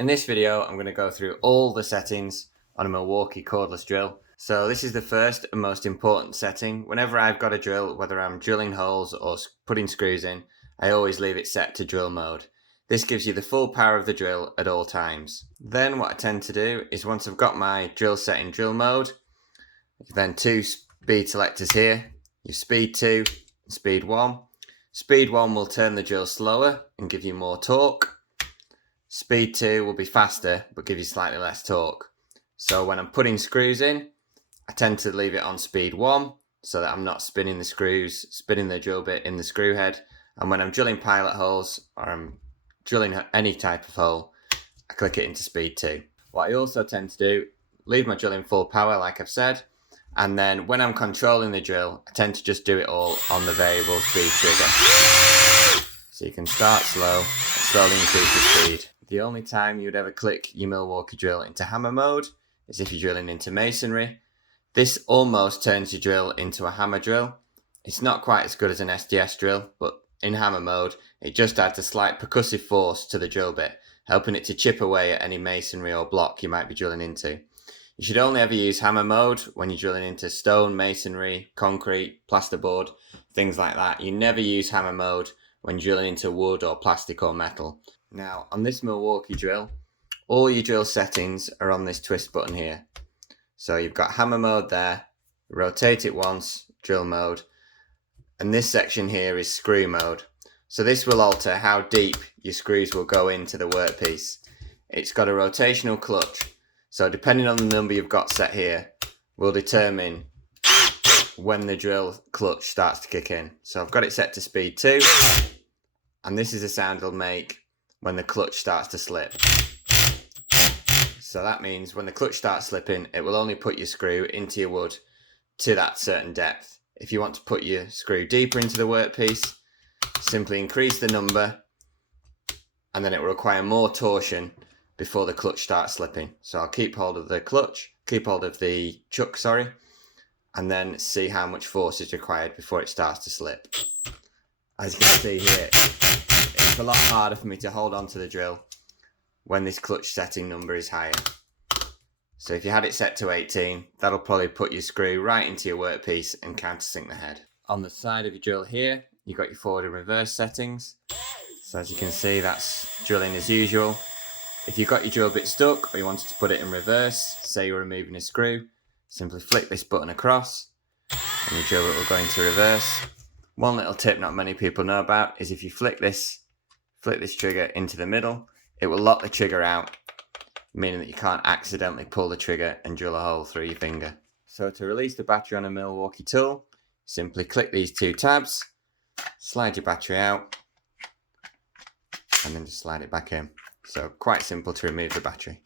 In this video, I'm going to go through all the settings on a Milwaukee cordless drill. So this is the first and most important setting. Whenever I've got a drill, whether I'm drilling holes or putting screws in, I always leave it set to drill mode. This gives you the full power of the drill at all times. Then what I tend to do is once I've got my drill set in drill mode, then two speed selectors here, your speed 2 and speed 1. Speed 1 will turn the drill slower and give you more torque. Speed 2 will be faster but give you slightly less torque. So when I'm putting screws in, I tend to leave it on speed 1 so that I'm not spinning the screws, spinning the drill bit in the screw head. And when I'm drilling pilot holes or I'm drilling any type of hole, I click it into speed 2. What I also tend to do, leave my drill in full power like I've said, and then when I'm controlling the drill, I tend to just do it all on the variable speed trigger. So you can start slow and slowly increase the speed. The only time you'd ever click your Milwaukee drill into hammer mode is if you're drilling into masonry. This almost turns your drill into a hammer drill. It's not quite as good as an SDS drill, but in hammer mode, it just adds a slight percussive force to the drill bit, helping it to chip away at any masonry or block you might be drilling into. You should only ever use hammer mode when you're drilling into stone, masonry, concrete, plasterboard, things like that. You never use hammer mode when drilling into wood or plastic or metal. Now, on this Milwaukee drill, all your drill settings are on this twist button here. So you've got hammer mode there, rotate it once, drill mode, and this section here is screw mode. So this will alter how deep your screws will go into the workpiece. It's got a rotational clutch, so depending on the number you've got set here, will determine when the drill clutch starts to kick in. So I've got it set to speed 2, and this is the sound it'll make when the clutch starts to slip. So that means when the clutch starts slipping, it will only put your screw into your wood to that certain depth. If you want to put your screw deeper into the workpiece, simply increase the number, and then it will require more torsion before the clutch starts slipping. So I'll keep hold of the chuck, and then see how much force is required before it starts to slip. As you can see here, it's a lot harder for me to hold on to the drill when this clutch setting number is higher. So if you had it set to 18, that'll probably put your screw right into your workpiece and countersink the head. On the side of your drill here, you've got your forward and reverse settings. So as you can see, that's drilling as usual. If you've got your drill bit stuck or you wanted to put it in reverse, say you're removing a screw, simply flick this button across and your drill bit will go into reverse. One little tip not many people know about is if you flick this trigger into the middle, it will lock the trigger out, meaning that you can't accidentally pull the trigger and drill a hole through your finger. So to release the battery on a Milwaukee tool, simply click these two tabs, slide your battery out, and then just slide it back in. So quite simple to remove the battery.